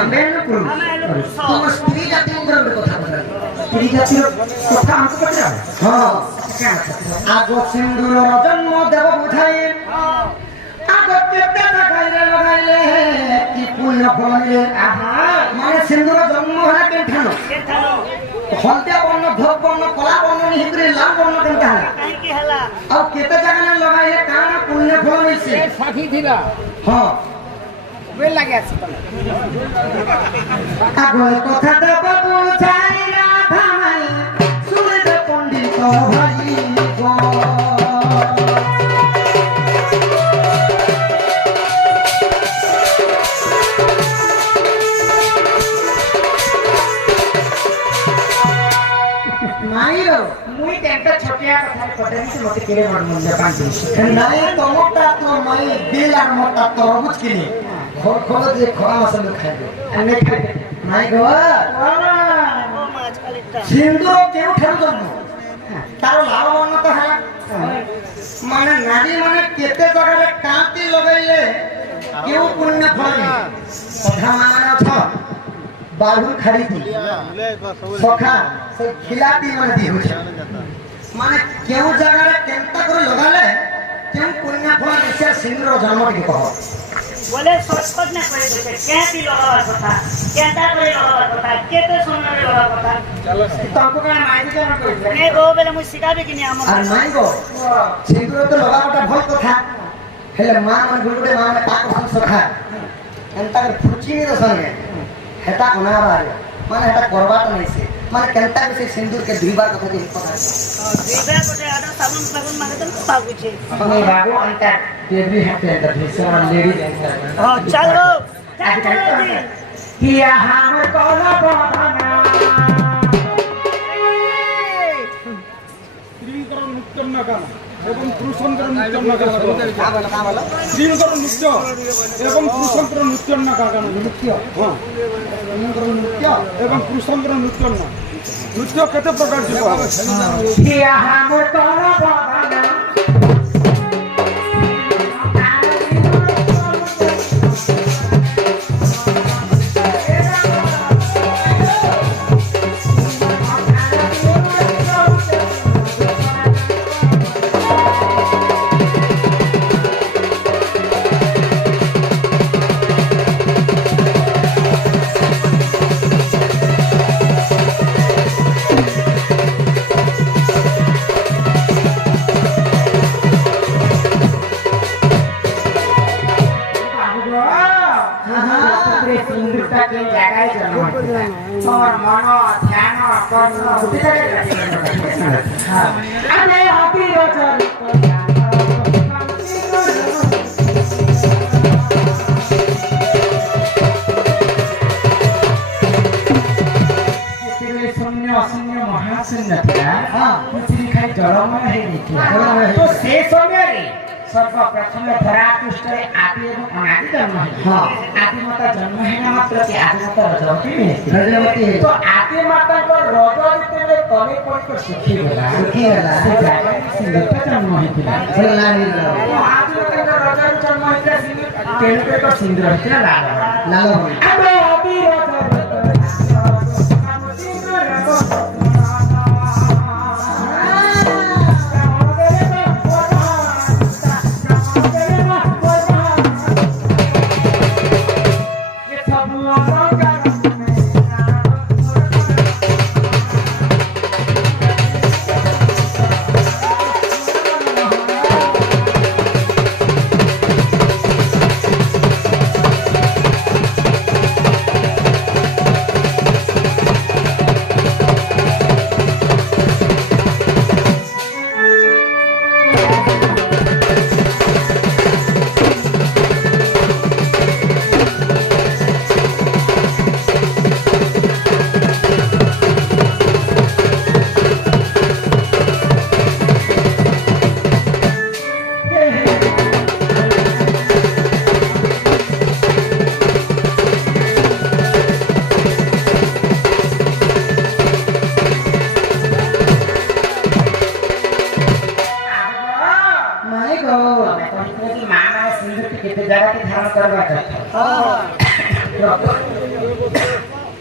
तुम स्त्री जाति कथा स्त्री जाति कथा हमको पता है हाँ आगो सिंदूर जन्म देव बुझाए आगो केते लगाइले लगाइले कि पुण्य फलले माने सिंदूर जन्म होला केठानो हलदिया वर्ण धोप वर्ण कला वर्ण निहितरे लाल वर्ण केनता होला काहे की हला आ केते जगह लगाइले काना पुण्य फल नइसे साथी थिला हां बेल लागे আছে आगो কথা দেব বুঝাই রাধা মাই শুনে পণ্ডিত ভাই গো माइरो मुई टेंटा छोटिया कथा पटेनी मते केरे मन मन पान नाय तमटा तो मई दिल আর মোটা তরমুজ কিনি খোল যে খোলা মাছ খাই দে আমি খাই নাই গো ও মাছ খালিটা সিন্দুর কেউ ঠেল জন্য তার লাল বর্ণ তো হ্যাঁ মানে নারী মানে কেতে জায়গায় কাঁতি লগাইলে কেউ পুণ্য ফলে কথা মানে অছ बालू खरीदी सखा से खिलाती मन दी होछ माने केउ जगह रे केनता कर लगाले केउ पुण्य फल निसे सिंदूर जन्म के कह बोले सोचपत न करे देते केती लगावा कथा केता करे लगावा कथा केते सोना रे लगावा कथा चलो तुमको का माइदी के न कोइ ने गो बेले मु सिखाबे कि नि हम अरे माइ गो सिंदूर तो लगावाटा भल कथा हेले मां मन गुडुडे मां ने पाक सखा एंता कर फुची नि दसने हेता कोनाबारे माने हेता करबाट नइसे माने केनता से सिंदूर के दुई बार कथा के पता दुई बार कोटे आडा साबुन साबुन माने त बाबू छे हम बाबू अंता टेबली हटे त दूसरा लेडी अंता हां चलो चलो जी किया हम कोना बाबना स्त्री कर मुक्तम ना गाना एवं पुरुषंकर नृत्य ना गाना का बोला स्त्री कर नृत्य एवं पुरुषंकर नृत्य ना गाना नृत्य हां नृत्य एवं पुरुषंकर नृत्य ना नृत्य केते प्रकार के किया हम तोरा बाबाना और मनो ध्यान कर्म उठे अरे हबी रोचर शून्य अशून्य महाशून्य था पृथ्वी खाई जलमय है तो से समय रे सर्वप्रथम धरापृष्ठ आदि एवं अनादि जन्म है हां आदि माता जन्म है ना मात्र के आदि माता रजवती है तो आदि माता को रजवती में तले पड़ कर सुखी होला से जागा सिंदूर का जन्म है तो आदि माता रजवती जन्म है तेल पे तो सिंदूर है लाल अबे अभी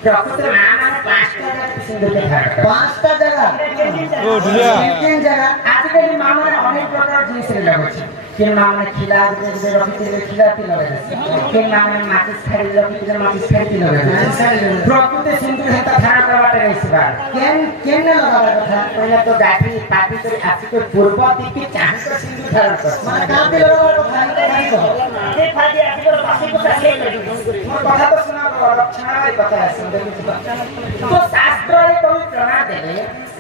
ପ୍ରକୃତରେ ମା ମାନେ 5ଟା ଜାଗାରେ ସିନ୍ଦୁର ଧାରଣ କରନ୍ତି। 5ଟା ଜାଗା ଓ ଢିଲିଆ କେନ୍ ଜାଗା ଆଜିକାଲି ମା ମାନେ ଅନେକ ପ୍ରକାର ଜିନିଷରେ ଲଗାଉଛି। କିଏ ମା ମାନେ ଖିଲା ଗୋଟେ ରଖିଥିଲେ ଖିଲାଟି ଲଗାଇଦେସି, କିଏ ମା ମାନେ ମାଚିସ୍ ଖାଡ଼ି ରଖିଥିଲେ ମାଚିସ୍ ଖାଡ଼ି ଲଗାଇଦେସି। ପ୍ରକୃତି ସିନ୍ଦୁର ହେତା ଧାରଣ କରବାଟା ନେଇସିବା କେନ୍ ଲଗାବା କଥା ପହିଲା ତ ଗାଠି ପାଟି କରି ଆସିକି ପୂର୍ବ ଦିକି ଚାହିଁ କରି ସିନ୍ଦୁର ଧାରଣ କରସି। ମାନେ କାନ୍ତି ଲଗାବା କଥା ଏ ଫାଦି ଆସିକି ପାସିକୁ ଚାହିଁ ମୋର କଥା ତ ଶୁଣା ଲକ୍ଷଣ କଥା ଆସି ତ ଶାସ୍ତ୍ରରେ କବି ପ୍ରମାଣ ଦେଲେ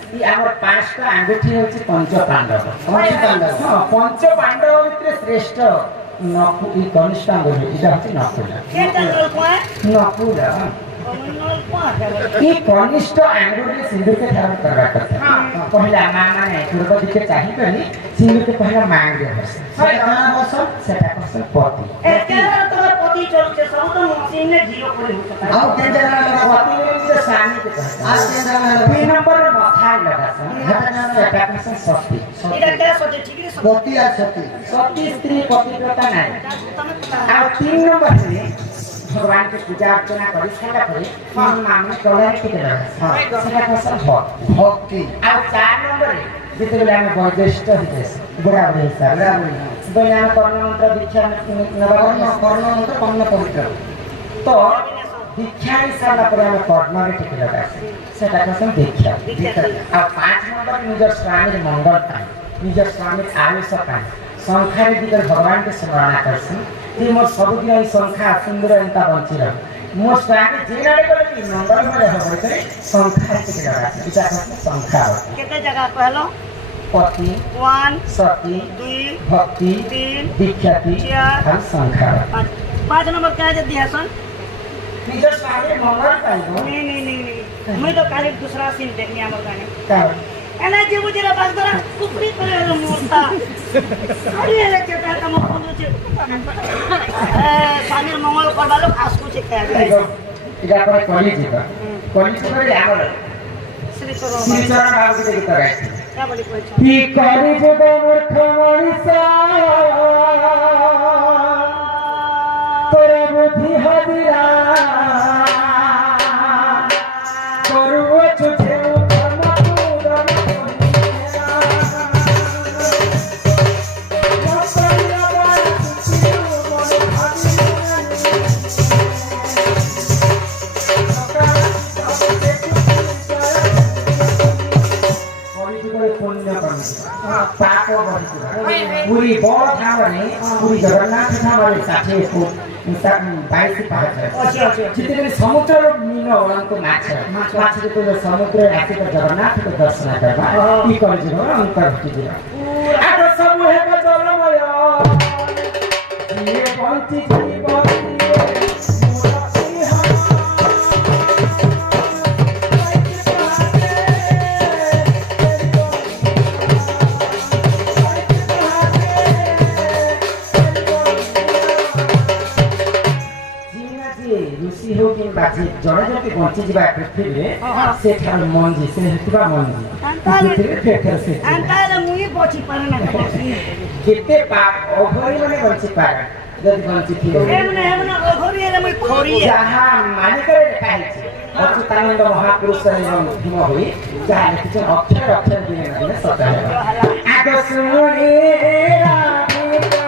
कि आमर 5टा आंगुठी होची पंच पांडव। हां पंच पांडव ଭିतर श्रेष्ठ नकु ई कनिष्ठ आंगुठी इटा होची नकुल। नकुल ई कनिष्ठ आंगुठी सिंदूर के धारण करबा କଥା। पहला मां माने पूर्व दिके चाहि करी सिंदूर के पहला मांग दे बस। सेटा बस सेटा बस पति। ए केरा तोर पति चलछे सब तो मशीन ने जीरो करे होता। आउ केन जगह लगा पति ने स्वामी के कहता। आज केन जगह 3 नंबर माथा लगा सेटा बस सती। इधर क्या सोचे ठीक है पति आ सती सती स्त्री पतिव्रता नहीं। और 3 नंबर में भगवान के पूजा अर्चना करी सारा करे हम नाम कलर के लगा। हां सेटा बस भक्ति और 4 नंबर में जितने हम वैज्ञेष्ठ हिते बुढ़ा बुढ़ी हिसाब बना कर्ण मंत्र दीक्षा कर्ण मंत्र कर्ण पवित्र तो दीक्षा हिसाब पर हम कर्ण रे टिक लगा सेटा कसम दीक्षा। और 5 नंबर निजर स्वामी मंगल पाए निजर स्वामी आयुष पाए संख्या दिगर भगवान के स्मरण करसी कि मोर सब दिन संख्या सुंदर एंता बंची रह मोर स्वामी जेनाडे करे कि मंगल में रह होते संख्या टिक लगा इटा संख्या कितने जगह पहलो पति 1 सती 2 भक्ति 3 दीक्षाती चार, और संख्या 5 नंबर क्या है दिया सन निजर स्वामी मंगल पाइबो नहीं मैं तो खाली दूसरा सीन देखनी हमर गाने का एना जे मुझे रा बात करा कुपड़ी करे मोरता अरे ये के कहता मो पंदो छे स्वामी मंगल करबा लोग आसको छे क्या इटा पर कली जीवा रे आगर श्री श्री चरण बाबू के गीत गाइছি क्या बोली कोई की करी जब मूर्ख मनीषा तोरा बुद्धि हदिरा करुओ तुझे पूरी बड़ ठामरे पूरी जगन्नाथ ठामरे 60 फुट 22 पाहच जितने समुद्र मीन को माछ तो समुद्र आके जगन्नाथ को दर्शन करबा ई कर जीव अंतर हटि जीव आगो सब हे जलमय ये बंती जीवन जड़े जति बंची जीवा पृथ्वी से ठार मंजी से हेतुबा मंजी अंताले मुई बची पारे ना केते पाप अघरी माने बंची पारे जति बंची थी हेमने अघरी रे मुई खोरी जहां माने करे देखा हिचे अच्युतानंद महापुरुष एवं भीम होई जहां लिखिछ अक्षर अक्षर दिने सत्य है आगो सुनी राधिका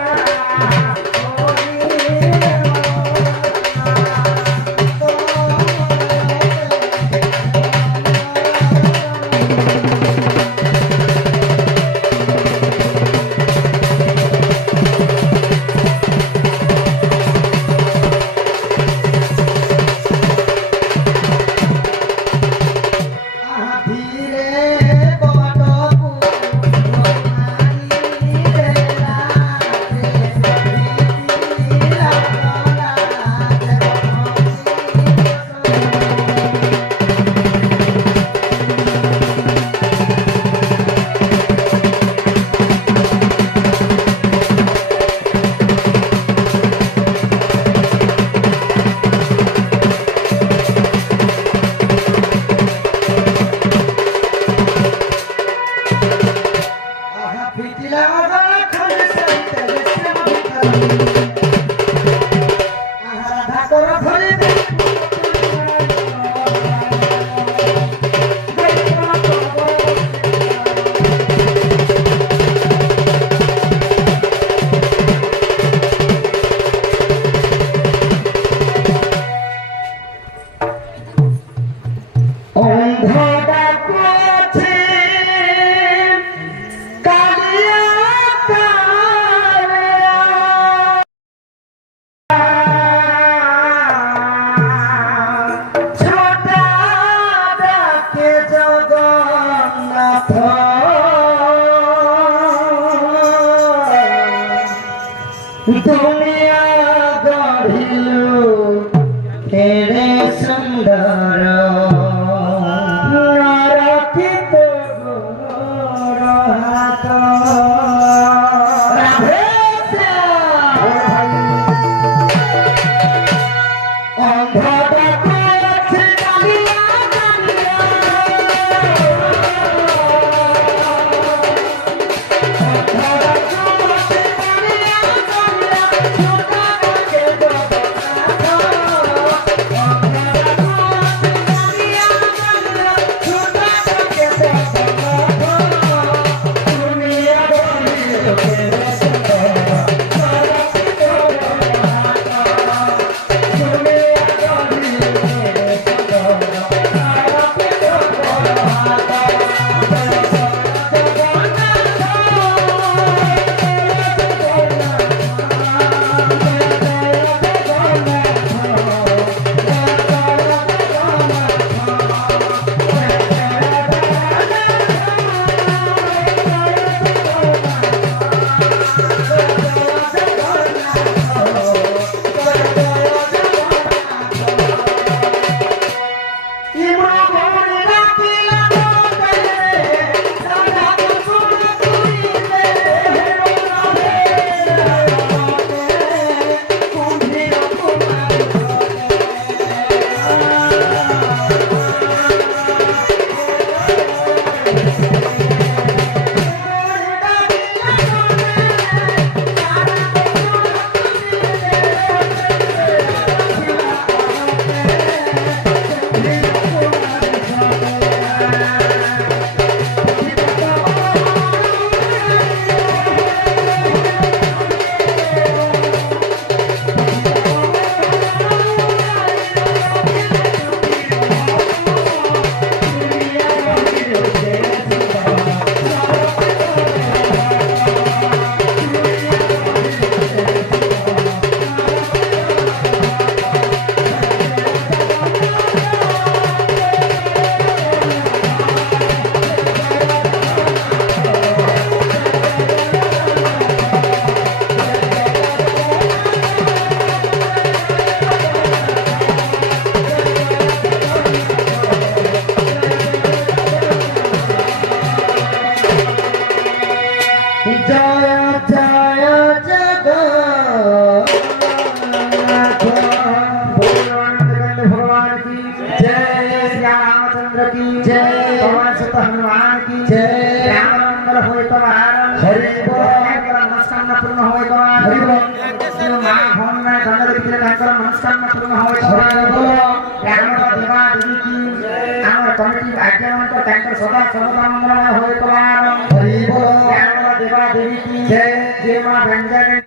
দুনিয়া গঢ়িলো কেনে সুন্দৰ নৰখিত গুণৰ হাত ৰাধে শ্যাম অন্ধতাতে আছে কালিয়া কালিয়া সদা সর্বদা মঙ্গলময় হয়ে তোমার হরি বল দেবা দেবী কি জয় জয় মা ব্যঞ্জন